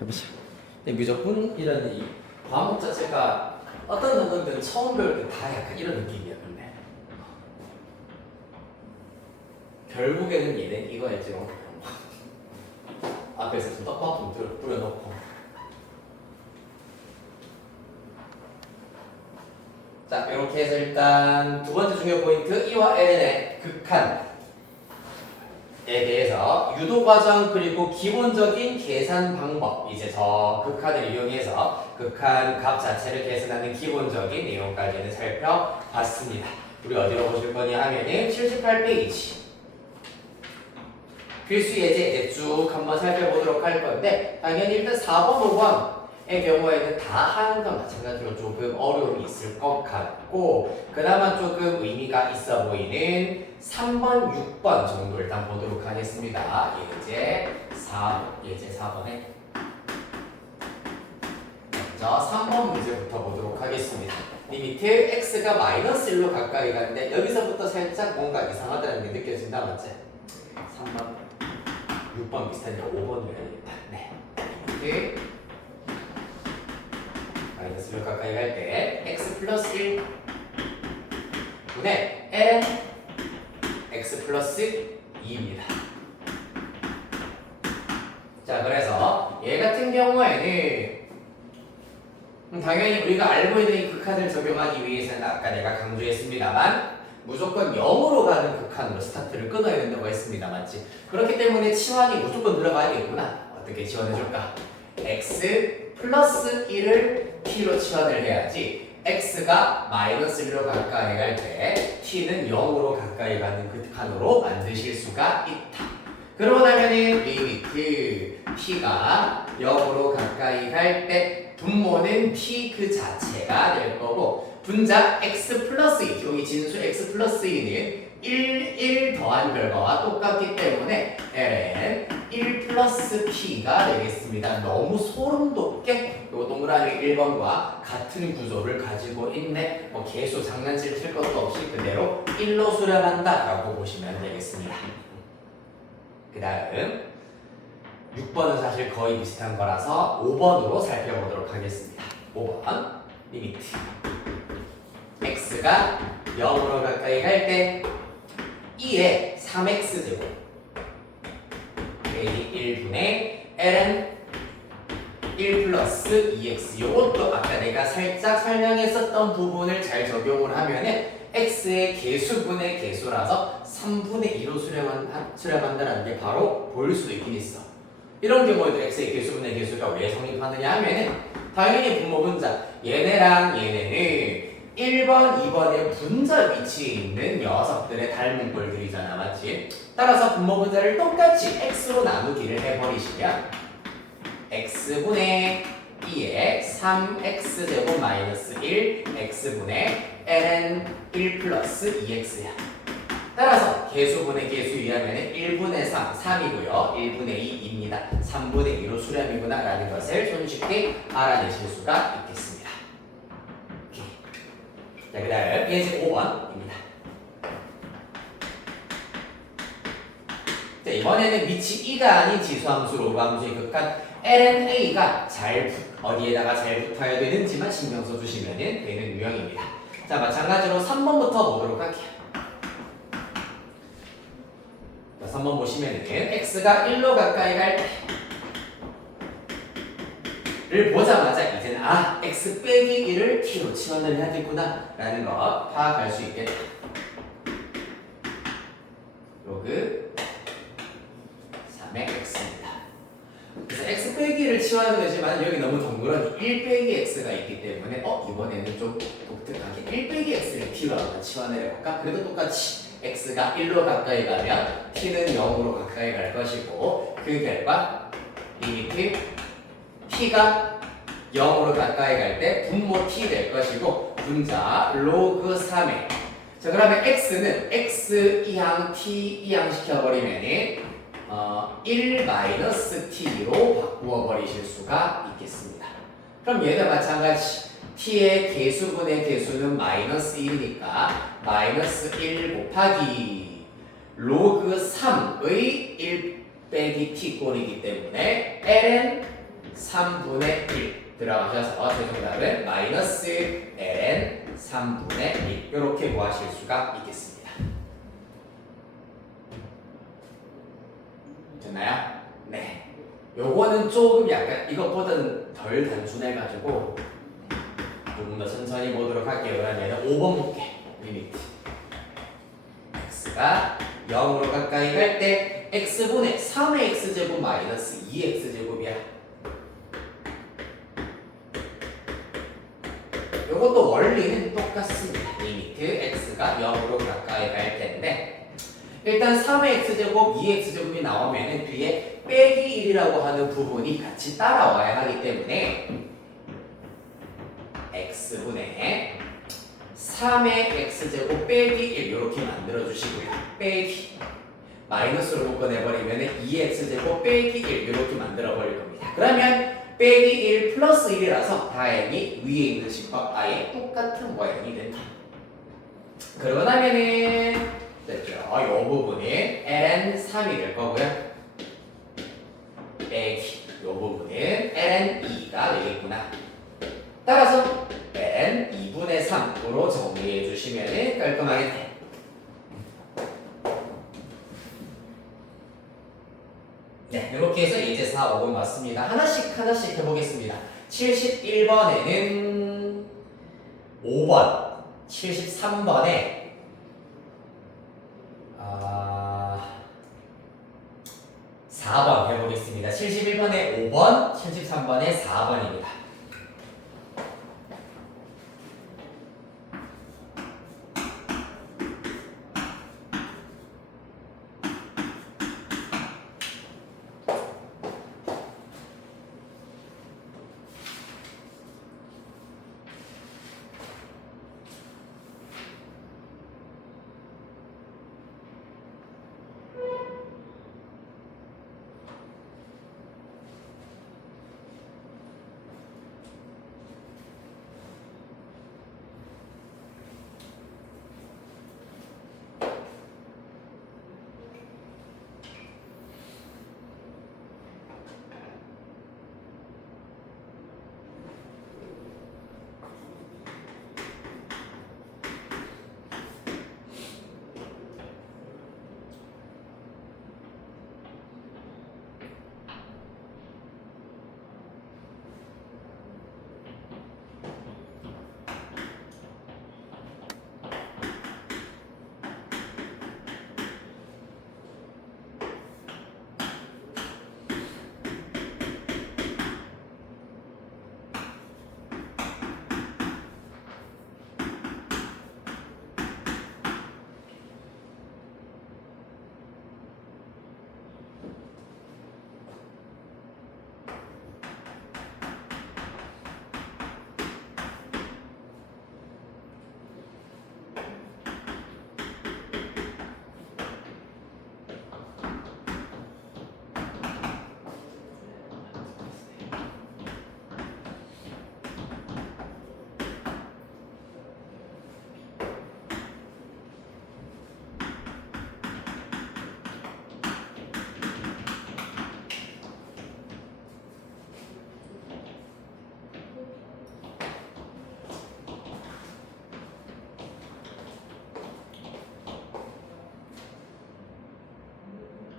해보자. 무조건 이런 이 과목 자체가 어떤 놈들은 처음 배울 때 다 약간 이런 느낌이야. 근데 결국에는 얘는 이거였죠. 앞에서 좀 떡밥 좀 뿌려놓고. 자, 이렇게 해서 일단 두 번째 중요 포인트 E와 LN의 극한에 대해서 유도 과정 그리고 기본적인 계산 방법, 이제 저 극한을 이용해서 극한 값 자체를 계산하는 기본적인 내용까지는 살펴봤습니다. 우리 어디로 보실 거냐 하면은 78페이지 필수 예제 이제 쭉 한번 살펴보도록 할 건데, 당연히 일단 4번, 5번의 경우에는 다 하는 건 마찬가지로 조금 어려움이 있을 것 같고, 그나마 조금 의미가 있어 보이는 3번, 6번 정도 일단 보도록 하겠습니다. 예제 4번에 먼저 3번 문제부터 보도록 하겠습니다. 리미트 x가 마이너스 1로 가까이 가는데 여기서부터 살짝 뭔가 이상하다는 게 느껴진다, 맞지? 3번 6번 비슷하니까 5번을 해야겠다. 네. 리미트 마이너스 1로 가까이 갈 때 x 플러스 1 분의 ln x 플러스 2입니다. 자, 그래서 얘 같은 경우에는 당연히 우리가 알고 있는 이 극한을 적용하기 위해서는 아까 내가 강조했습니다만 무조건 0으로 가는 극한으로 스타트를 끊어야 된다고 했습니다. 맞지? 그렇기 때문에 치환이 무조건 들어가야겠구나. 어떻게 지원해줄까? x 플러스 1을 t로 치환을 해야지 x가 마이너스 1로 가까이 갈 때 t는 0으로 가까이 가는 극한으로 만드실 수가 있다. 그러고 나면은 리미트 t가 0으로 가까이 갈 때 분모는 t 그 자체가 될 거고, 분자 x 플러스 2, 여기 진수 x 플러스 2는 1 더한 결과와 똑같기 때문에 ln 1 플러스 t가 되겠습니다. 너무 소름 돋게 요 동그라미 1번과 같은 구조를 가지고 있네. 뭐 계수 장난칠 것도 없이 그대로 1로 수렴한다 라고 보시면 되겠습니다. 그 다음 6번은 사실 거의 비슷한 거라서 5번으로 살펴보도록 하겠습니다. 5번 리미트 x가 0으로 가까이 갈 때 2의 3x제곱 빼기 1분의 ln 1 플러스 2x, 요것도 아까 내가 살짝 설명했었던 부분을 잘 적용을 하면은 x의 개수분의 개수라서 3분의 2로 수렴한다는 게 바로 보일 수 있긴 있어. 이런 경우에도 x의 개수분의 개수가 왜 성립하느냐 하면은 당연히 분모 분자, 얘네랑 얘네는 1번, 2번의 분자 위치에 있는 녀석들의 닮은 꼴들이잖아, 맞지? 따라서 분모 분자를 똑같이 x로 나누기를 해버리시면 x분의 2의 3x제곱 마이너스 1 x분의 ln 1 플러스 2x야. 따라서 개수분의 개수 이하면 1분의 3, 3이고요. 1분의 2입니다. 3분의 2로 수렴이구나 라는 것을 손쉽게 알아내실 수가 있겠습니다. 자, 그 다음 예제 5번입니다. 자, 이번에는 미치 2가 아닌 지수함수, 로그함수의 극한 ln a가 어디에다가 잘 붙어야 되는지만 신경 써주시면 되는 유형입니다. 자, 마찬가지로 3번부터 보도록 할게요. 3번 보시면은 x가 1로 가까이 갈 때를 보자마자 이제는 x 빼기 1을 t로 치환을 해야겠구나 라는 거 파악할 수 있겠다. 로그 3의 x입니다. 그래서 x 빼기 1을 치환해도 되지만 여기 너무 덩그러니 1 빼기 x가 있기 때문에 이번에는 좀 독특하게 1 빼기 x를 t로 한번 치환을 해볼까? 그래도 똑같이 x가 1로 가까이 가면 t는 0으로 가까이 갈 것이고, 그 결과 리미트 t가 0으로 가까이 갈 때 분모 t 될 것이고, 분자 로그 3에 자, 그러면 x는 x 이항 t 이항 시켜버리면 1 마이너스 t로 바꾸어 버리실 수가 있겠습니다. 그럼 얘는 마찬가지 t의 개수분의 개수는 마이너스 1이니까 마이너스 1 곱하기 로그 3의 1 빼기 t 꼴이기 때문에 ln 3분의 1 들어가셔서 최종답은 마이너스 ln 3분의 1 이렇게 구하실 수가 있겠습니다. 됐나요? 네. 요거는 조금 약간 이것보다는 덜 단순해가지고 조금 더 천천히 보도록 할게요. 그러면 5번 볼게. 리미트 x가 0으로 가까이 갈 때 x분의 3의 x제곱 마이너스 2x제곱이야. 요것도 원리는 똑같습니다. 리미트 x가 0으로 가까이 갈 텐데 일단 3의 x제곱 2x제곱이 나오면은 뒤에 빼기 1이라고 하는 부분이 같이 따라와야 하기 때문에 x분의 3의 x제곱 빼기 1 이렇게 만들어주시고요. 빼기 마이너스로 묶어내버리면 2x제곱 빼기 1 이렇게 만들어버릴 겁니다. 그러면 빼기 1 플러스 1이라서 다행히 위에 있는 식과 아예 똑같은 모양이 된다. 그러고 나면은 됐죠. 이 부분이 ln 3이 될 거고요. 빼기 이 부분은 ln 2가 되겠구나. 따라서 ln 2분의 3으로 정리해 주시면 깔끔하게 돼. 네, 이렇게 해서 이제 4, 5번 맞습니다. 하나씩 해보겠습니다. 71번에는 5번, 73번에 4번 해보겠습니다. 71번에 5번, 73번에 4번입니다.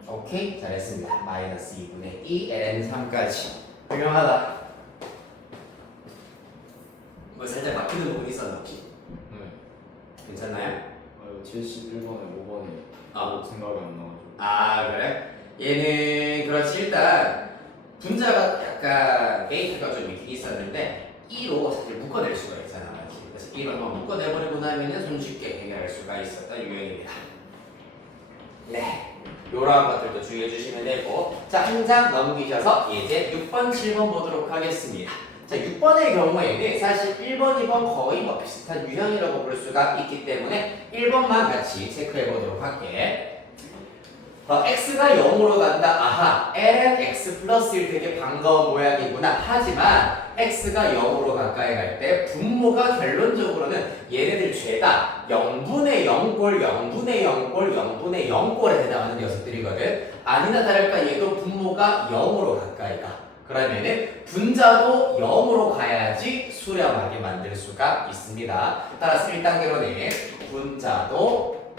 오케이, 잘했습니다. 마이너스 2분의 2 ln 3까지 훌륭하다. 뭐 살짝 막히는 부분이 있었나 혹시? 괜찮나요? 71번에 5번이 생각이 안 나가지고. 그래? 얘는 그렇지. 일단 분자가 약간 베이트가 좀 있긴 있었는데 2로 사실 묶어낼 수가 있잖아. 맞지? 그래서 2로 한번 묶어내버리고 나면 손쉽게 해결할 수가 있었던 유형입니다. 네, 요런 것들도 주의해 주시면 되고, 자, 한 장 넘기셔서 이제 6번, 7번 보도록 하겠습니다. 자, 6번의 경우에는 사실 1번, 2번 거의 뭐 비슷한 유형이라고 볼 수가 있기 때문에 1번만 같이 체크해 보도록 할게. x가 0으로 간다. 아하, ln x 플러스 1 되게 반가운 모양이구나. 하지만 x가 0으로 가까이 갈 때 분모가 결론적으로는 얘네들 죄다 0분의 0꼴, 0분의 0꼴, 0분의 0꼴에 해당하는 녀석들이거든. 아니나 다를까 얘도 분모가 0으로 가까이 가. 그러면은 분자도 0으로 가야지 수렴하게 만들 수가 있습니다. 따라서 1단계로는 분자도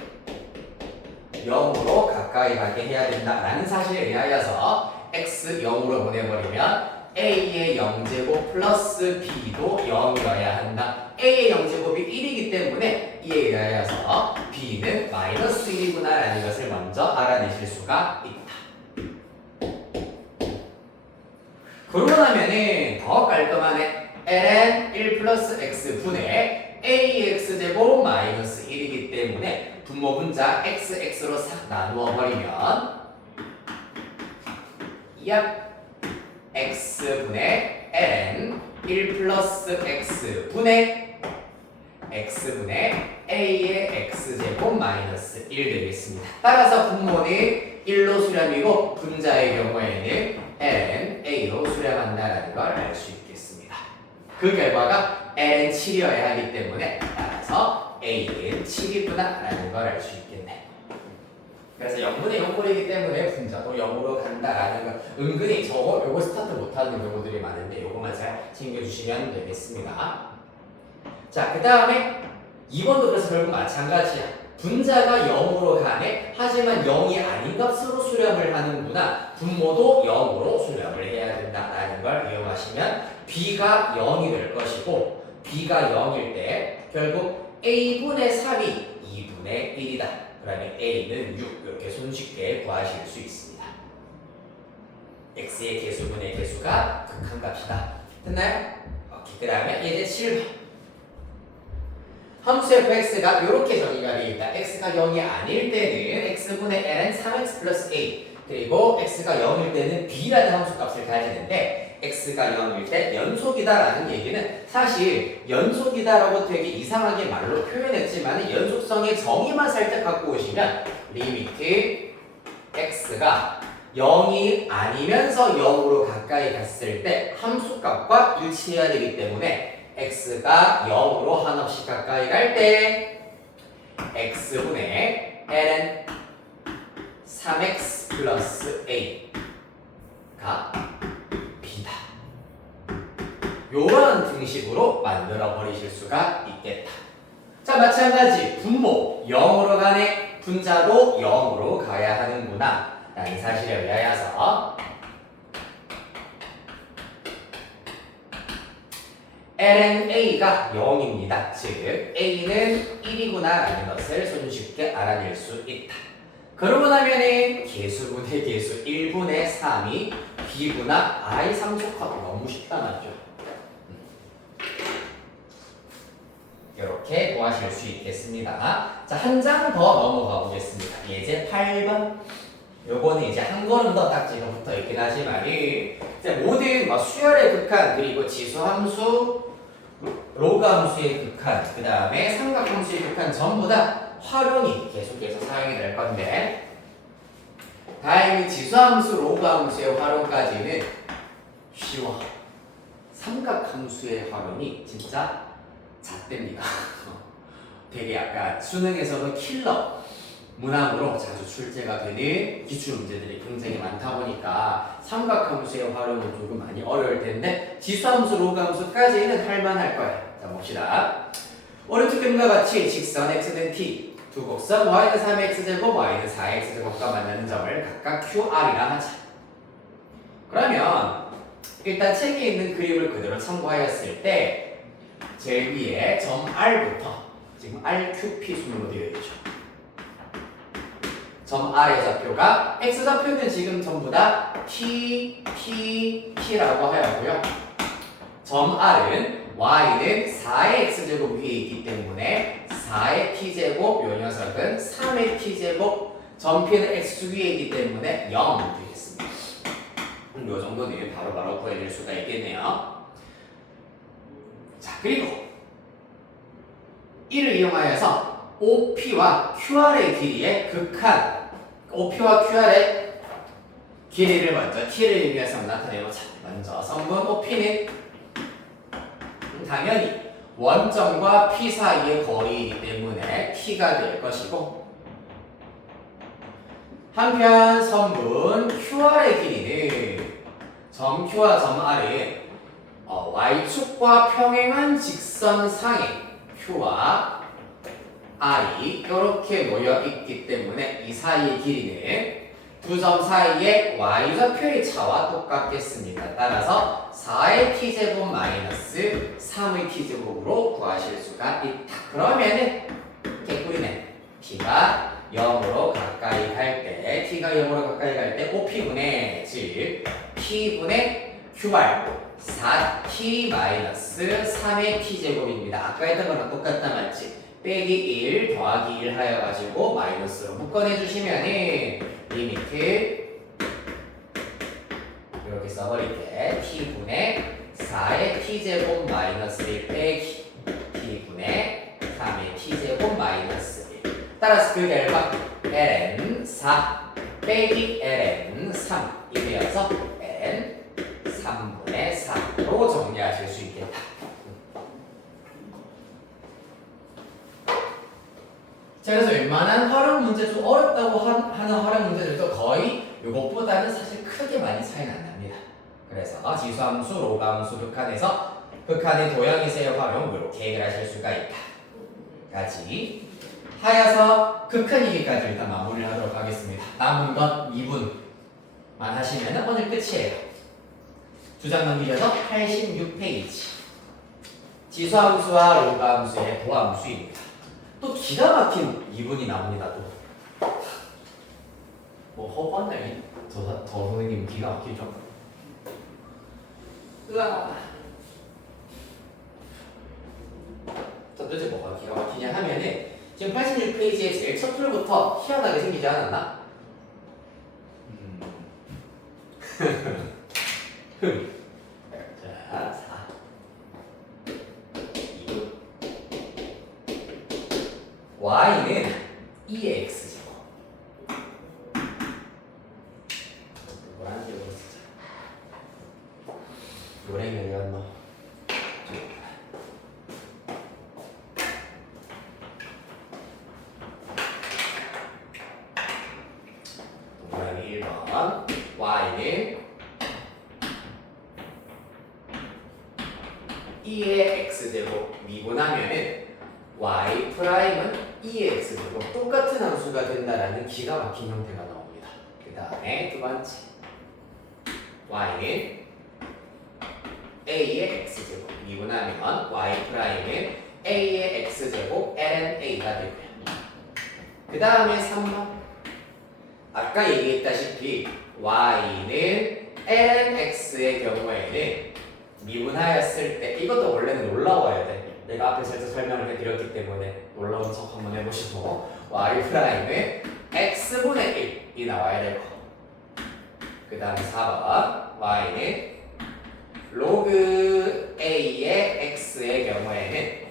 0으로 가까이 가게 해야 된다라는 사실에 의하여서 x 0으로 보내버리면 a의 0제곱 플러스 b도 0이어야 한다. a의 0제곱이 1이기 때문에 이에 의하여서 b는 마이너스 1이구나 라는 것을 먼저 알아내실 수가 있다. 그러고 나면은 더 깔끔하네. ln 1 플러스 x 분의 ax제곱 마이너스 1이기 때문에 분모 분자 xx로 싹 나누어 버리면 약 x분의 ln 1 플러스 x분의 x분의 a의 x제곱 마이너스 1 되겠습니다. 따라서 분모는 1로 수렴이고 분자의 경우에는 ln a로 수렴한다는 걸 알 수 있겠습니다. 그 결과가 ln 7이어야 하기 때문에 따라서 a는 7이구나 라는 걸 알 수 있겠네. 그래서 0분의 0꼴이기 때문에 분자도 0으로 간다라는 거 은근히 요거 스타트 못하는 경우들이 많은데 요거만 잘 챙겨주시면 되겠습니다. 자, 그 다음에 2번도 그래서 결국 마찬가지야. 분자가 0으로 가네. 하지만 0이 아닌 값으로 수렴을 하는구나. 분모도 0으로 수렴을 해야 된다라는 걸 이용하시면 b가 0이 될 것이고 b가 0일 때 결국 a분의 3이 2분의 1이다. 그러면 a는 6 이렇게 손쉽게 구하실 수 있습니다. x의 개수분의 개수가 극한값이다. 됐나요? 오케이. 그 다음에 이제 7번. 함수 fx가 이렇게 정의가 되어 있다. x가 0이 아닐 때는 x분의 ln 3x 플러스 a 그리고 x가 0일 때는 b라는 함수값을 가지는데 x가 0일 때 연속이다라는 얘기는 사실 연속이다라고 되게 이상하게 말로 표현했지만 연속성의 정의만 살짝 갖고 오시면 리미트 x가 0이 아니면서 0으로 가까이 갔을 때 함수값과 일치해야 되기 때문에 x가 0으로 한없이 가까이 갈 때 x분의 ln 3x 플러스 a가 b다. 요런 등식으로 만들어 버리실 수가 있겠다. 자, 마찬가지 분모 0으로 가네. 분자도 0으로 가야 하는구나 라는 사실에 의하여서 ln a가 0입니다. 즉 a는 1이구나 라는 것을 손쉽게 알아낼 수 있다. 그러고 나면은 개수분의 개수 1분의 3이 b구나. 아이 3조 컷 너무 쉽다 맞죠? 이렇게 구하실 수 있겠습니다. 자, 한 장 더 넘어가 보겠습니다. 예제 8번. 요거는 이제 한 걸음 더 딱지가 붙어 있긴 하지만 이제 모든 수열의 극한 그리고 지수함수, 로그함수의 극한, 그 다음에 삼각함수의 극한 전부 다 활용이 계속해서 사용이 될 건데 다행히 지수함수, 로그함수의 활용까지는 쉬워. 삼각함수의 활용이 진짜 잣됩니다. 되게 약간 수능에서는 킬러 문항으로 자주 출제가 되는 기출 문제들이 굉장히 많다 보니까 삼각함수의 활용은 조금 많이 어려울 텐데 지수함수, 로그함수까지는 할만할 거예요. 자, 봅시다. 오른쪽 그림과 같이 직선 x는 t, 두 곡선 y는 3x제곱, y는 4x제곱과 만나는 점을 각각 QR이라 하자. 그러면 일단 책에 있는 그림을 그대로 참고하였을 때 제일 위에 점 R부터 지금 RQP 순으로 되어 있죠. 점 R의 좌표가 X 좌표는 지금 전부 다 T, P, P라고 하였고요. 점 R은 Y는 4의 X제곱 위에 있기 때문에 4의 T제곱, 요 녀석은 3의 T제곱, 점 P는 X 위에 있기 때문에 0 되겠습니다. 요 정도는 바로바로 구해낼 수가 있겠네요. 자, 그리고 이를 이용하여서 OP와 QR의 길이의 극한, OP와 QR의 길이를 먼저 T를 의미해서 나타내보자. 먼저 성분 OP는 당연히 원점과 P 사이의 거리이기 때문에 T가 될 것이고 한편 성분 QR의 길이는 점 Q와 점 R은 Y축과 평행한 직선상에 Q와 R이 이렇게 모여 있기 때문에 이 사이의 길이는 두 점 사이의 Y좌표의 차와 똑같겠습니다. 따라서 4의 t제곱 마이너스 3의 t제곱으로 구하실 수가 있다. 그러면은 개꿀이네. t가 0으로 가까이 갈 때, t가 0으로 가까이 갈 때 5p분의 즉 p분의 q발 4t 마이너스 3의 t제곱입니다. 아까 했던 거랑 똑같다 맞지? 빼기 1 더하기 1 하여가지고 마이너스로 묶어내주시면은 리미트 이렇게 써버릴게. t분의 4의 t제곱 마이너스 1 빼기 t분의 3의 t제곱 마이너스 1. 따라서 그 결과 ln 4 빼기 ln 3이 되어서 ln 3분의 4로 정리하실 수 있겠다. 자, 그래서 웬만한 활용 문제, 좀 어렵다고 하는 활용 문제들도 거의 이것보다는 사실 크게 많이 차이는 안 납니다. 그래서 지수함수, 로가함수 극한의 도형이세요 활용 이렇게 해결하실 수가 있다. 까지 하여서 극한이기까지 일단 마무리를 하도록 하겠습니다. 남은 건 2분만 하시면 오늘 끝이에요. 주장 넘기셔서 86페이지. 지수함수와 로가함수의 도함수입니다. 또 기가 막힌 2분이 나옵니다. 또 뭐 허번네. 저 선생님 기가 막히죠. 으아. 도대체 뭐가 기가 막히냐 하면은 지금 86페이지에 제일 첫 줄부터 희한하게 생기지 않았나? 자, 4 2분 y는 2의 x제곱. 노란색으로 쓰자. 노랭이 어디 갔노? 동그라미 1번 y는 2의 x제곱 미분하면은 y 프라임은 2의 x제곱 똑같은 함수가 된다라는 기가 막힌 형태가 나옵니다. 그 다음에 두 번째 y는 a의 x제곱 미분하면 y 프라임은 a의 x제곱 ln a가 되고요. 그 다음에 3번 아까 얘기했다시피 y는 ln x의 경우에는 미분하였을 때 이것도 원래는 놀라워야 돼. 내가 앞에 살짝 설명을 해드렸기 때문에 놀라운 척 한번 해보시고 y 프라임은 x분의 1이 나와야 되고 그 다음에 4번 y는 로그 a의 x의 경우에는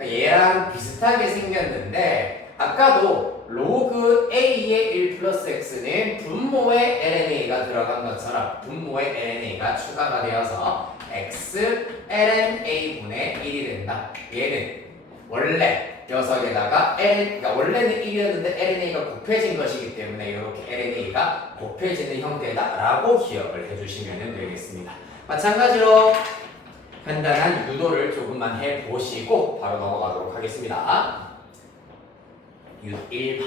얘랑 비슷하게 생겼는데 아까도 로그 a의 1 플러스 x는 분모에 lna가 들어간 것처럼 분모에 lna가 추가가 되어서 x ln a분의 1이 된다. 얘는 원래 녀석에다가 그러니까 원래는 1이었는데 lna가 곱해진 것이기 때문에 이렇게 lna가 곱해지는 형태다라고 기억을 해주시면 되겠습니다. 마찬가지로 간단한 유도를 조금만 해보시고 바로 넘어가도록 하겠습니다. 1번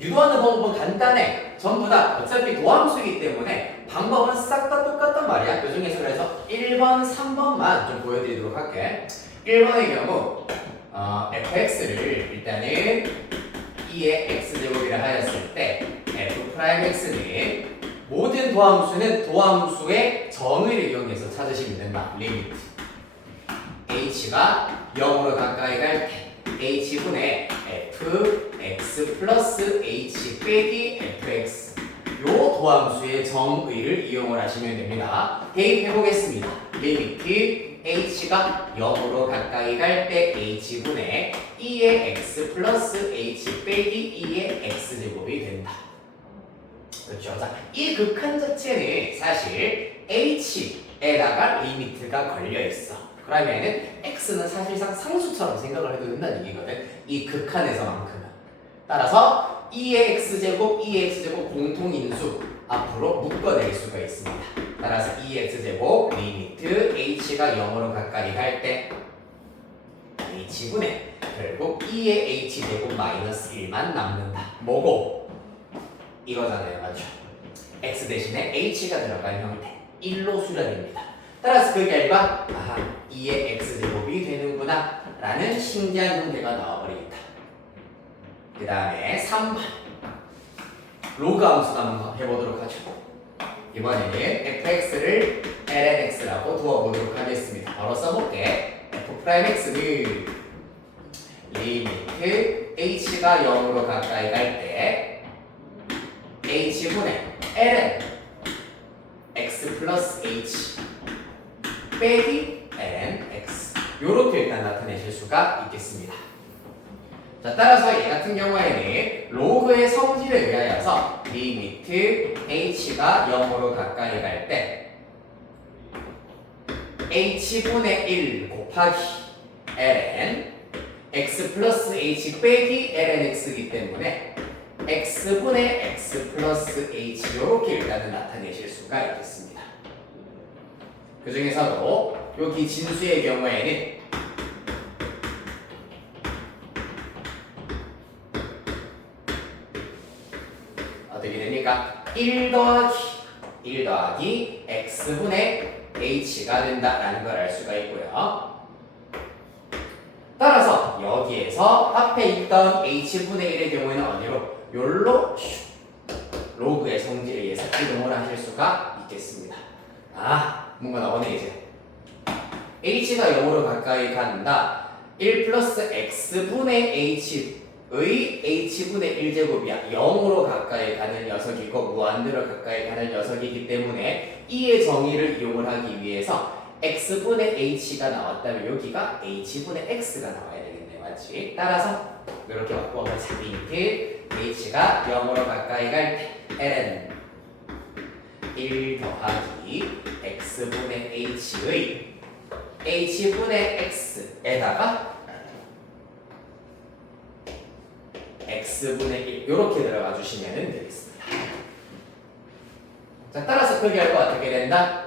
유도하는 방법은 간단해. 전부 다 어차피 도함수이기 때문에 방법은 싹 다 똑같단 말이야. 그 중에서 그래서 1번, 3번만 좀 보여드리도록 할게. 1번의 경우 fx를 일단은 2의 x제곱이라 하였을 때 f'x는 모든 도함수는 도함수의 정의를 이용해서 찾으시면 된다. 리미트 h가 0으로 가까이 갈 때 h분의 fx 플러스 h 빼기 fx 요 도함수의 정의를 이용을 하시면 됩니다. 대입해 보겠습니다. 리미트 h가 0으로 가까이 갈 때 h분의 2의 x 플러스 h 빼기 2의 x제곱이 된다. 그렇죠. 자, 이 극한 자체는 사실 h에다가 리미트가 걸려 있어. 그러면은 x는 사실상 상수처럼 생각을 해도 된다는 얘기거든. 이 극한에서만큼은. 따라서 2의 x제곱, 2의 x제곱 공통인수 앞으로 묶어낼 수가 있습니다. 따라서 2x제곱 리미트 h가 0으로 가까이 갈 때 h분의 결국 2의 h제곱 마이너스 1만 남는다. 뭐고? 이거잖아요. 맞죠? x 대신에 h가 들어간 형태 1로 수렴입니다. 따라서 그 결과 2의 x제곱이 되는구나 라는 신기한 형태가 나와버리겠다. 그 다음에 3번 로그 함수 한번 해보도록 하죠. 이번에는 fx를 lnx라고 두어보도록 하겠습니다. 바로 써볼게. f'x는 리미트 h가 0으로 가까이 갈 때 h분의 ln x 플러스 h 빼기 ln x 요렇게 일단 나타내실 수가 있겠습니다. 자, 따라서 얘 같은 경우에는 로그의 성질에 의하여서 리미트 h가 0으로 가까이 갈 때 h분의 1 곱하기 ln x 플러스 h 빼기 ln x이기 때문에 x분의 x 플러스 h 요렇게 일단은 나타내실 수가 있겠습니다. 그 중에서도 여기 진수의 경우에는 어떻게 됩니까? 1 더하기 x분의 h가 된다라는 걸 알 수가 있고요. 따라서 여기에서 앞에 있던 h분의 1의 경우에는 어디로? 요로 로그의 성질에 의해서 이동을 하실 수가 있겠습니다. 뭔가 나오네 이제. h가 0으로 가까이 간다. 1 플러스 x분의 h의 h분의 1제곱이야. 0으로 가까이 가는 녀석이고 무한대로 가까이 가는 녀석이기 때문에 이의 정의를 이용을 하기 위해서 x분의 h가 나왔다면 여기가 h분의 x가 나와야 되겠네. 맞지? 따라서 이렇게 바꾸면 리미트 h가 0으로 가까이 갈 때 ln 1 더하기 x분의 h의 h분의 x에다가 x분의 1 이렇게 들어가 주시면 되겠습니다. 자, 따라서 그 결과 어떻게 된다?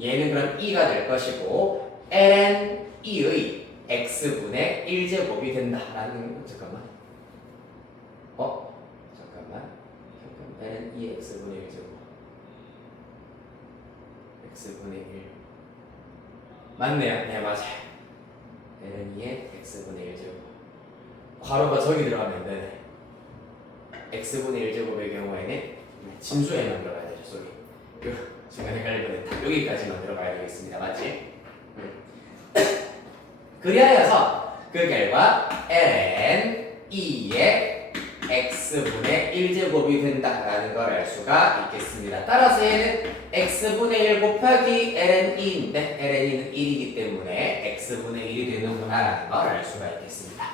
얘는 그럼 2가 될 것이고 ln 2의 x분의 1제곱이 된다라는 잠깐만 ln 2의 x분의 1제곱 x분의 1 맞네요. 네, 맞아요. ln 2의 x분의 1제곱 괄호가 저기 들어가면 되네. x분의 1제곱의 경우에는 진수에만 들어가야 되죠. 저기 중간에 헷갈릴 뻔했다. 여기까지만 들어가야 되겠습니다. 맞지? 그리하여서 그 결과 ln 2의 x분의 1제곱이 된다라는 걸 알 수가 있겠습니다. 따라서 얘는 x분의 1 곱하기 ln 2인데 ln 2는 1이기 때문에 x분의 1이 되는구나라는 걸 알 수가 있겠습니다.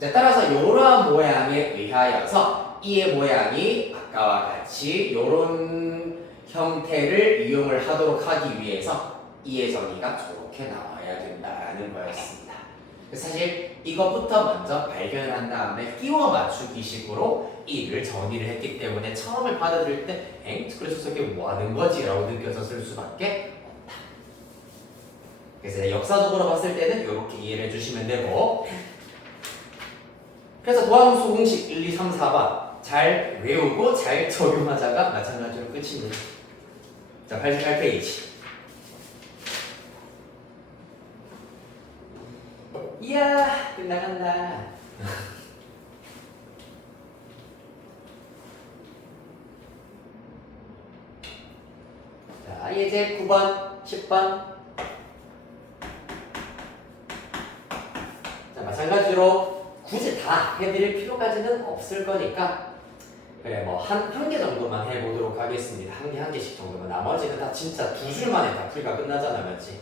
자, 따라서 이러한 모양에 의하여서 이의 모양이 아까와 같이 이런 형태를 이용을 하도록 하기 위해서 이의 정의가 저렇게 나와야 된다는 거였습니다. 사실 이것부터 먼저 발견을 한 다음에 끼워 맞추기 식으로 이를 정의를 했기 때문에 처음에 받아들일 때 그래서 저게 뭐 하는 거지? 라고 느껴졌을 수밖에 없다. 그래서 역사적으로 봤을 때는 이렇게 이해를 해주시면 되고, 그래서 도함수 공식 1, 2, 3, 4번 잘 외우고 잘 적용하자가 마찬가지로 끝입니다. 자, 88페이지. 이야, 끝나간다. 자, 이제 9번, 10번. 자, 마찬가지로 굳이 다 해드릴 필요까지는 없을 거니까 그래 뭐 한 개 정도만 해보도록 하겠습니다. 한 개씩 정도만. 나머지는 다 진짜 두 줄만에 다 풀이가 끝나잖아, 맞지?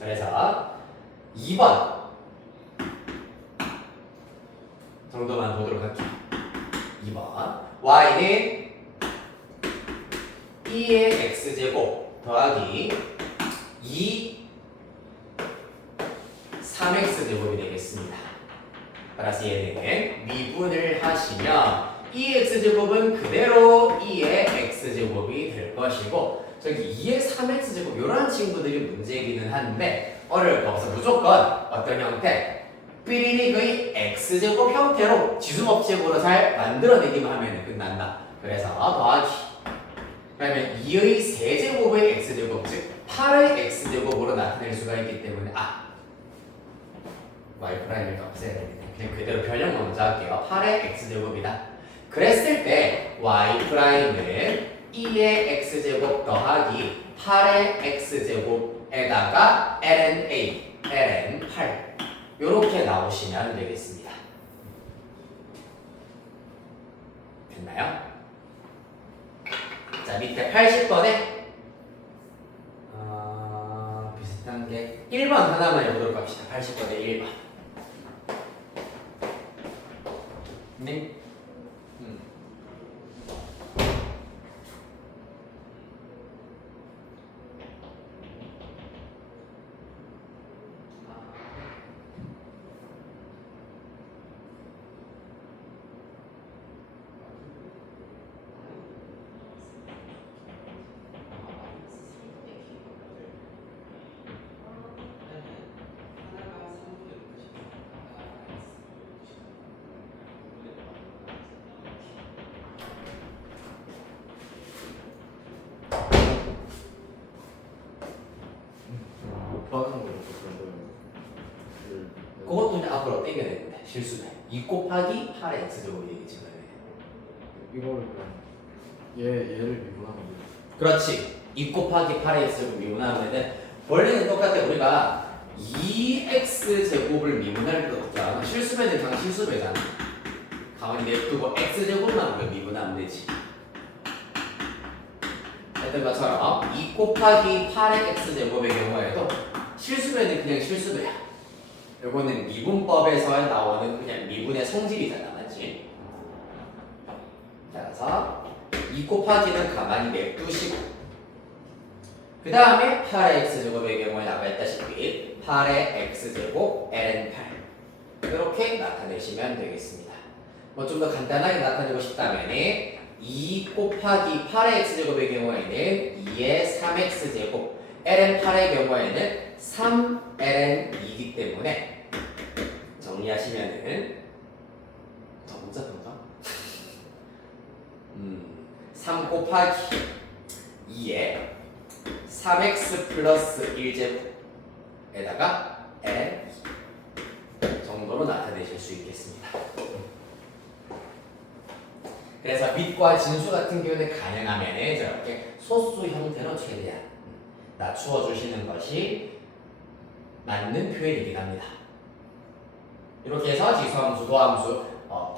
그래서 2번 정도만 보도록 할게요. 2번 y는 2의 x제곱 더하기 2 3x제곱이 되겠습니다. 따라서 얘는 미분을 하시면 2x제곱은 그대로 2의 x제곱이 될 것이고 저기 2의 3x제곱 이런 친구들이 문제이기는 한데 어려울 거 없어. 무조건 어떤 형태? 삐리릭의 x제곱 형태로 지수법칙으로 잘 만들어내기만 하면 끝난다. 그래서 더하기 그러면 2의 세제곱의 x제곱 즉 8의 x제곱으로 나타낼 수가 있기 때문에 y''을 없애야 됩니다. 그냥 그대로 변형 먼저 할게요. 8의 x제곱이다. 그랬을 때 y''은 2의 x제곱 더하기 8의 x제곱에다가 ln 8 요렇게 나오시면 되겠습니다. 됐나요? 자, 밑에 80번에 비슷한 게 1번 하나만 해보도록 합시다. 80번에 1번. 네? 그것도 이제 앞으로 땡겨내는데 실수네. 2 곱하기 8의 x제곱이 되겠지. 이거를 그냥 얘를 미분하면 돼. 그렇지. 2 곱하기 8의 x제곱 미분하면은 원래는 똑같아. 우리가 2x제곱을 미분할 필요 없잖아. 실수면은 그냥 실수배잖아. 가만히 냅두고 x제곱만 우리가 미분하면 되지. 했던 것처럼 2 곱하기 8의 x제곱의 경우에도 실수면은 그냥 실수배야. 요거는 미분법에서 나오는 그냥 미분의 성질이잖아, 맞지? 따라서 2 곱하기는 가만히 냅두시고 그 다음에 8의 x제곱의 경우에 아까 했다시피 8의 x제곱 ln 8 이렇게 나타내시면 되겠습니다. 뭐 좀 더 간단하게 나타내고 싶다면 2 곱하기 8의 x제곱의 경우에는 2의 3x제곱 ln 8의 경우에는 3ln2이기 때문에 정리하시면은 더 복잡한가? 3 곱하기 2에 3x 플러스 1제곱에다가 ln 정도로 나타내실 수 있겠습니다. 그래서 밑과 진수 같은 경우는 가능하면 저렇게 소수 형태로 최대한 낮추어 주시는 것이 맞는 표현이긴 합니다. 이렇게 해서 지수함수, 도함수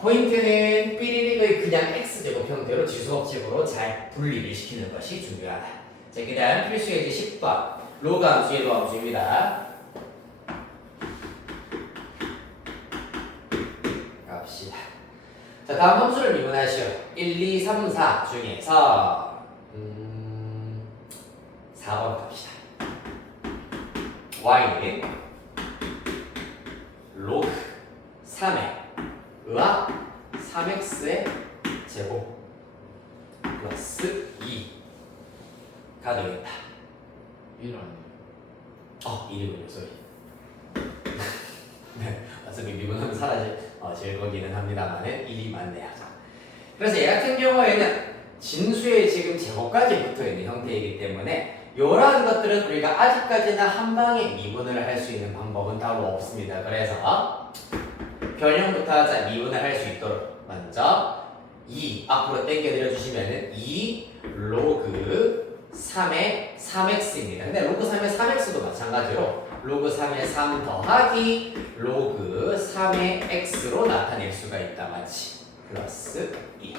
포인트는 삐리릭의 그냥 x제곱 형태로 지수법칙으로 잘 분리를 시키는 것이 중요하다. 자, 그 다음 필수 예제 10번 로그 함수의 도함수입니다. 갑시다. 자, 다음 함수를 미분하시오. 1, 2, 3, 4 중에서 4번 갑시다. y는 로그 3의 의학 3x의 제곱 플러스 2가 되겠다. 1 아니에요? 1이군요. 소리. 네, 어차피 미분하면 사라질 거기는 합니다만은 1이 맞네요. 그래서 얘 같은 경우에는 진수에 지금 제곱까지 붙어있는 형태이기 때문에 이러한 것들은 우리가 아직까지는 한 방에 미분을 할 수 있는 방법은 따로 없습니다. 그래서 변형부터 하자. 미분을 할 수 있도록 먼저 2 앞으로 당겨내려 주시면은 2 로그 3의 3x입니다. 근데 로그 3의 3x도 마찬가지로 로그 3의 3 더하기 로그 3의 x로 나타낼 수가 있다. 맞지? 플러스 2.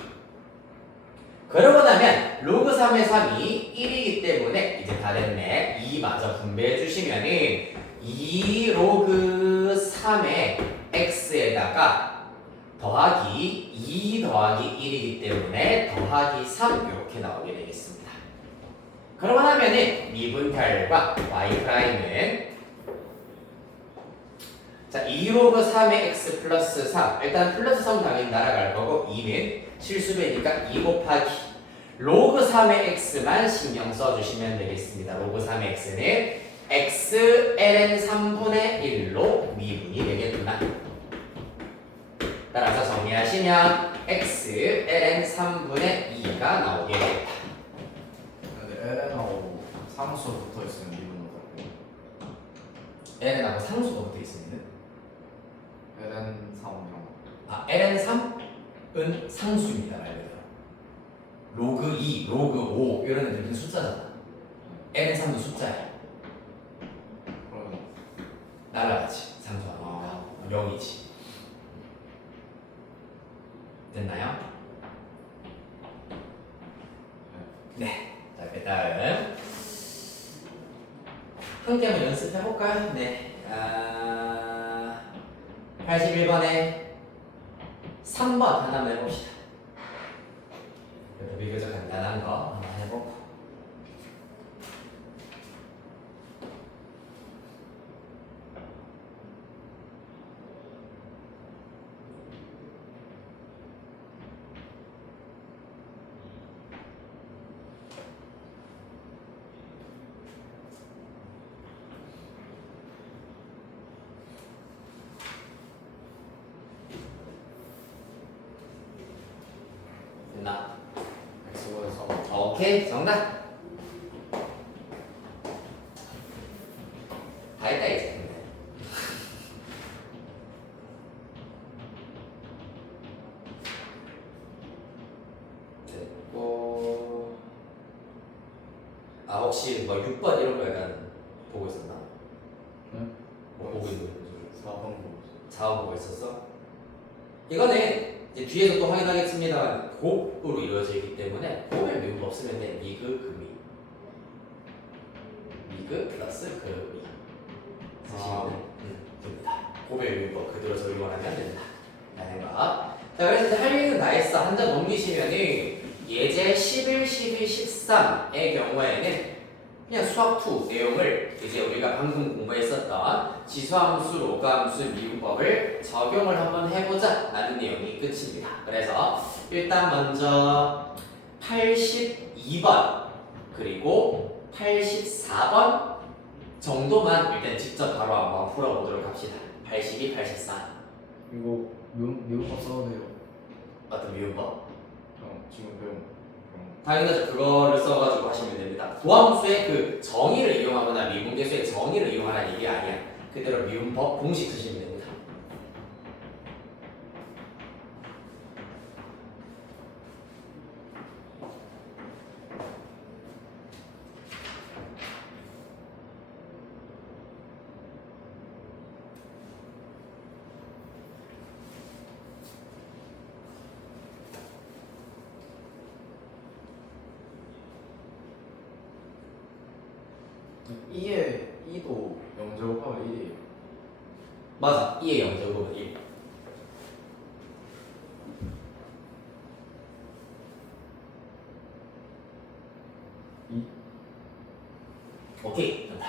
그러고 나면 로그 3의 3이 1이기 때문에 이제 다 됐네. 2마저 분배해 주시면은 2 로그 3의 x에다가 더하기 2 더하기 1이기 때문에 더하기 3 이렇게 나오게 되겠습니다. 그러고 나면은 미분 결과 y''은 자, 2 2로그 3의 x 플러스 3. 일단 플러스 3 당연히 날아갈 거고 2는 실수배니까 2 곱하기 로그 3의 x만 신경 써주시면 되겠습니다. 로그 3의 x는 x ln 3분의 1로 미분이 되겠구나. 따라서 정리하시면 x ln 3분의 2가 나오게 되겠다. 근데 LN하고 상수 붙어 있으면 미분 어떨까요? ln하고 상수가 붙어 있으면 LN 3이랑 ln 3은 상수입니다. 말 그대로. 로그 2, 로그 5 이런 애들은 숫자잖아. ln 3도 숫자야. 그러면 날라가지. 상수하니까 0이지. 됐나요? 네. 자, 그 다음 형태 한번 연습해볼까요? 네. 81번에 3번 하나만 해봅시다. 그래도 비교적 간단한 거 한번 해보고. 됐나? X보다 3 오케이, 정답. 다 했다 이제. 됐고. 혹시 뭐 6번 이런 거 약간 보고 있었나? 네? 뭐 보고 있는 거? 4번 보고 있어요. 4번 보고 있었어? 이거는 이제 뒤에서 또 확인하겠습니다만 곱으로 이루어져 있기 때문에 곱에 미분 없으면 돼. 미그 금이 미그 플러스 금이 쓰시면 됩니다. 곱에 미분 그대로 적용을 하면 된다 라는 거. 자, 그래서 이제 할 얘기는 다 했어. 한 장 넘기시면은 예제 11, 12, 13의 경우에는 그냥 수학2 내용을 이제 우리가 방금 공부했었던 지수함수, 로그함수, 미분법을 적용을 한번 해보자 라는 내용이 끝입니다. 그래서 일단 먼저 82번 그리고 84번 정도만 일단 직접 바로 한번 풀어보도록 합시다. 82, 84 이거 미분법 써도 돼요. 어떤 미분법? 지금 배운 당연하죠. 그거를 써가지고 하시면 됩니다. 도함수의 그 정의를 이용하거나 미분계수의 정의를 이용하라는 얘기 아니야. 그대로 미분법 공식 쓰시면 됩니다. 이에 2도 0제곱하면 1이에요. 맞아. 2의 0제곱은 1. 오케이. 된다.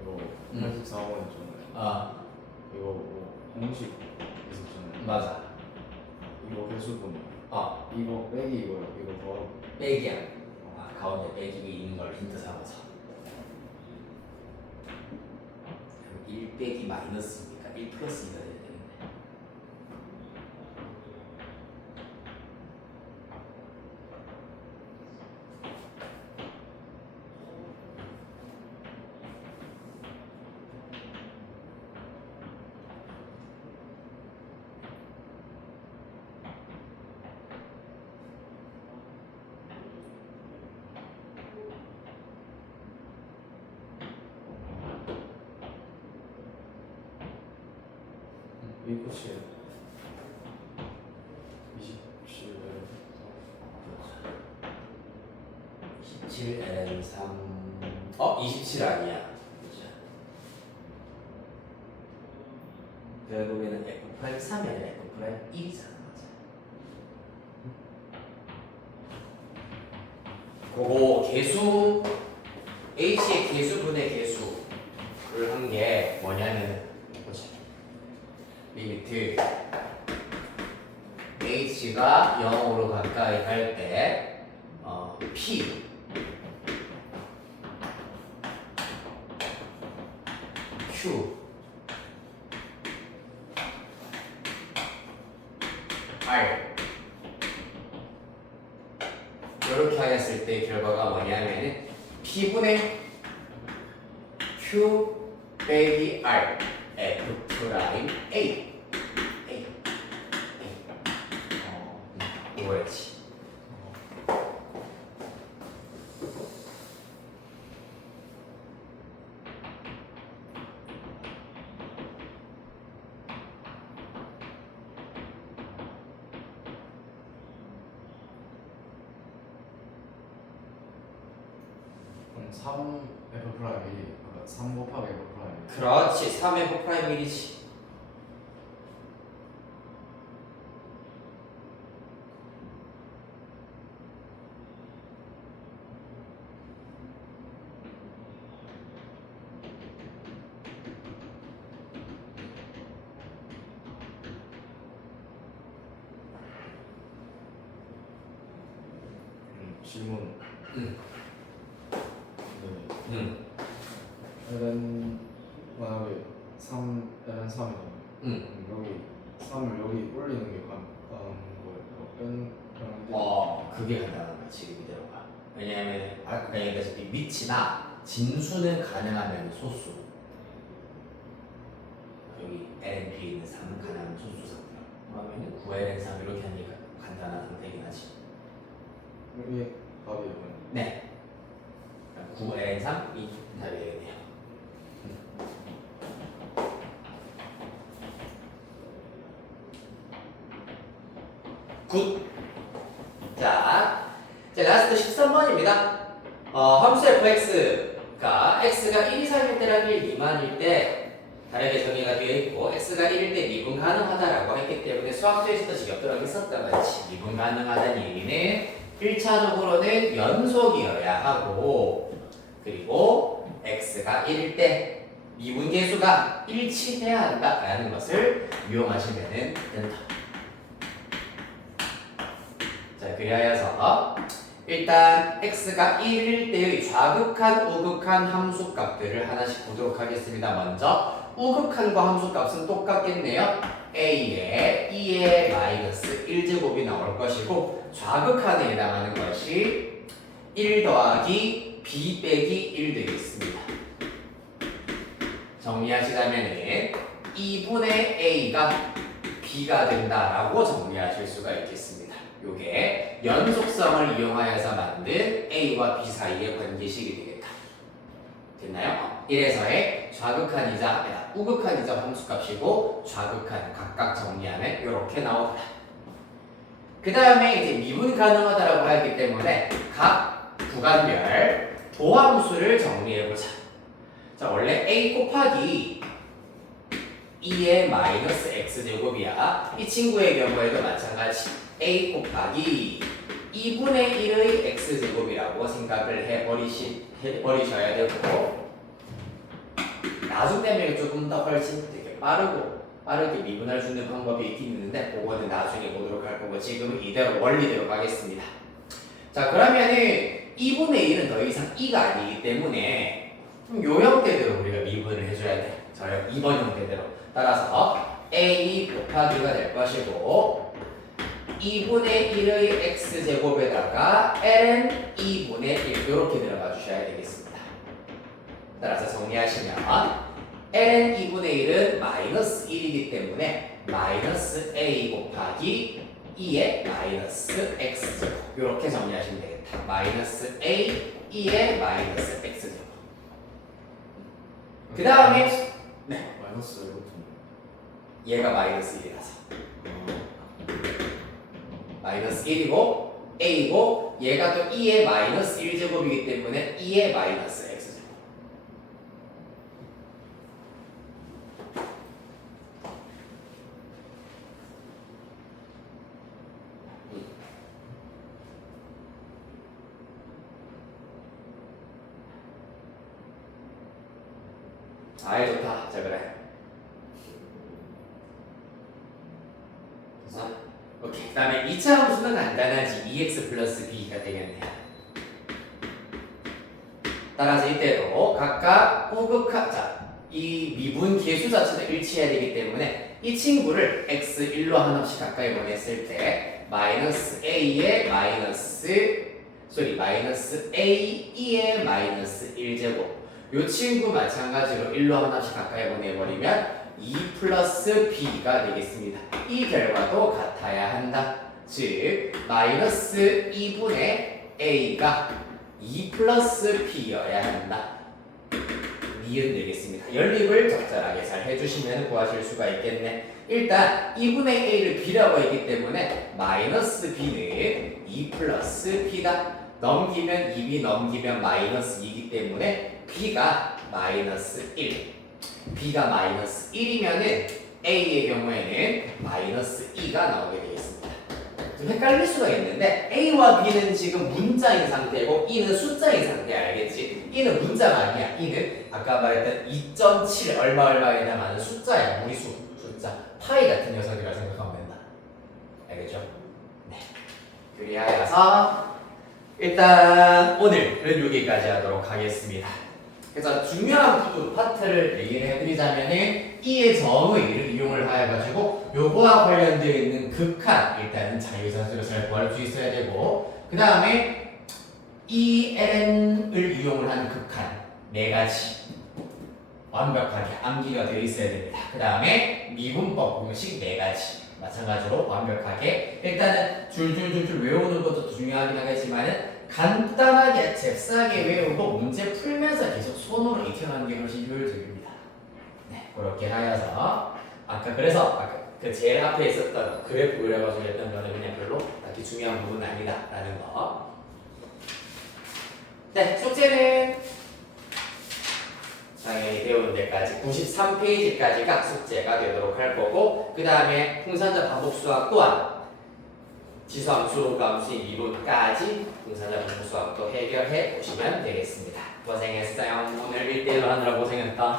이거 84번 있잖아요. 이거 뭐 공식 있었잖아요. 맞아. 이거 개수분. 이거 빼기 이거요. 이거 더하고. 빼기야. 가운데 빼기 있는 걸 힌트 삼아서. 1 빼기 마이너스니까 1 플러스 2가 돼야 되는데. 이 끝이에요. 27 17 ln 3 27 아니야. 결국에는 f 프라임 3이 아니라 f 프라임 1이잖아. 맞아. 그거 개수 h의 개수분의 개수를 한 게 뭐냐면 보자. 리미트 h가 0으로 가까이 갈 때 p q r 이렇게 하였을 때 결과가 뭐냐면은 p분의 q 빼기 r f 프라임 a 이거였지. 그럼 3 F 프라임이 3 곱하기 F 프라임. 그렇지. 3f 프라임 1이지. 질문. 응. 네. 응. ln 만약에 3 ln 3이잖아요. 응. 여기 3을 여기 올리는 게 간단한 거예요. n 그게 간단한 거야. 지금 이대로가. 왜냐하면 아까 얘기했다시피 위치나 진수는 가능하면 소수. 여기 LNP에 있는 3은 가능하면 소수 상태. 그러면 9LN3 이렇게 하는 게 간단한 상태이긴 하지. 이게 답이에요. 네. 9LN3 이 답이 되겠네요. 굿. 자, 라스트 13번입니다. 함수 fx가 x가 1 이상일 때랑 1 미만일 때 다르게 정의가 되어 있고 x가 1일 때 미분 가능하다라고 했기 때문에 수학도에서도 지겹도록 했었던 거지. 미분 가능하다는 얘기는 1차적으로는 연속이어야 하고 그리고 x가 1일 때 미분 계수가 일치해야 한다라는 것을 이용하시면 된다. 자, 그리하여서 일단 x가 1일 때의 좌극한, 우극한 함수값들을 하나씩 보도록 하겠습니다. 먼저 우극한과 함수값은 똑같겠네요. a에 2의 마이너스 1제곱이 나올 것이고 좌극한에 해당하는 것이 1 더하기 b 빼기 1 되겠습니다. 정리하시자면은 2분의 a가 b가 된다라고 정리하실 수가 있겠습니다. 요게 연속성을 이용하여서 만든 a와 b 사이의 관계식이 되겠다. 됐나요? 이래서의 좌극한이자 우극한이자 함수값이고 좌극한 각각 정리하면 이렇게 나오더라. 그 다음에 이제 미분 가능하다라고 하기 때문에 각 구간별 도함수를 정리해보자. 자, 원래 a 곱하기 2의 마이너스 x제곱이야. 이 친구의 경우에도 마찬가지. a 곱하기 2분의 1의 x제곱이라고 생각을 해버리셔야 되고 나중 되면 조금 더 훨씬 되게 빠르게 미분할 수 있는 방법이 있긴 있는데 그거는 나중에 보도록 할 거고 지금은 이대로 원리대로 가겠습니다. 자, 그러면은 2분의 1은 더 이상 2가 아니기 때문에 요 형태대로 우리가 미분을 해줘야 돼. 저 2번 형태대로. 따라서 a 곱하기가 될 것이고 2분의 1의 x제곱에다가 ln 2분의 1 이렇게 들어가 주셔야 되겠습니다. 따라서 정리하시면 ln 2분의 1은 마이너스 1이기 때문에 마이너스 a 곱하기 2의 마이너스 x제곱 이렇게 정리하시면 되겠다. 마이너스 a 2의 마이너스 x제곱. 그 다음에 마이너스 이것도 얘가 마이너스 1이라서 마이너스 1이고 a고 얘가 또 2의 마이너스 1제곱이기 때문에 2의 마이너스 x제곱. 아이 좋다. 자 그래. 오케이. 그 다음에 2차 함수는 간단하지. 2x 플러스 b가 되겠네요. 따라서 이때도 각각 호극하자. 이 미분 계수 자체도 일치해야 되기 때문에 이 친구를 x1로 한없이 가까이 보냈을 때 마이너스 a의 마이너스 a 2의 마이너스 1제곱 이 친구 마찬가지로 1로 하나씩 가까이 보내버리면 2 플러스 b가 되겠습니다. 이 결과도 같아야 한다. 즉 마이너스 2분의 a가 2 플러스 b여야 한다. 니은 되겠습니다. 연립을 적절하게 잘 해주시면 구하실 수가 있겠네. 일단 2분의 a를 b라고 했기 때문에 마이너스 b는 2 플러스 b다. 넘기면 2b 넘기면 마이너스 2이기 때문에 b가 마이너스 1. b가 마이너스 1이면은 a의 경우에는 마이너스 2가 나오게 되겠습니다. 좀 헷갈릴 수가 있는데 a와 b는 지금 문자인 상태고 e는 숫자인 상태 알겠지? e는 문자가 아니야. e는 아까 말했던 2.7 얼마에 해당하는 숫자야. 무리수 숫자 파이 같은 녀석이라 생각하면 된다. 알겠죠? 네. 그리하여서 일단 오늘은 여기까지 하도록 하겠습니다. 그래서 중요한 파트를 얘기를 해드리자면은 이의 정의를 이용을 해가지고 요거와 관련되어 있는 극한 일단은 자유산수를 잘 구할 수 있어야 되고 그 다음에 ELN을 이용을 하는 극한 네 가지 완벽하게 암기가 되어 있어야 됩니다. 그 다음에 미분법 공식 네 가지 마찬가지로 완벽하게 일단은 줄줄줄줄 외우는 것도 중요하긴 하겠지만은 간단하게 잽싸게 외우고 문제 풀면서 계속 손으로 익혀가는 게 훨씬 효율적입니다. 네, 그렇게 하여서 아까 그 제일 앞에 있었던 그래프 그려가지고 했던 거는 그냥 별로 딱히 중요한 부분은 아니다라는 거. 네, 숙제는 당연히 배우는 데까지 93페이지까지가 숙제가 되도록 할 거고 그 다음에 풍산자 반복 수학 또한 지수함수, 감수인 미분까지 풍산자 반복 수학도 해결해 보시면 되겠습니다. 고생했어요. 오늘 1대1로 하느라 고생했다.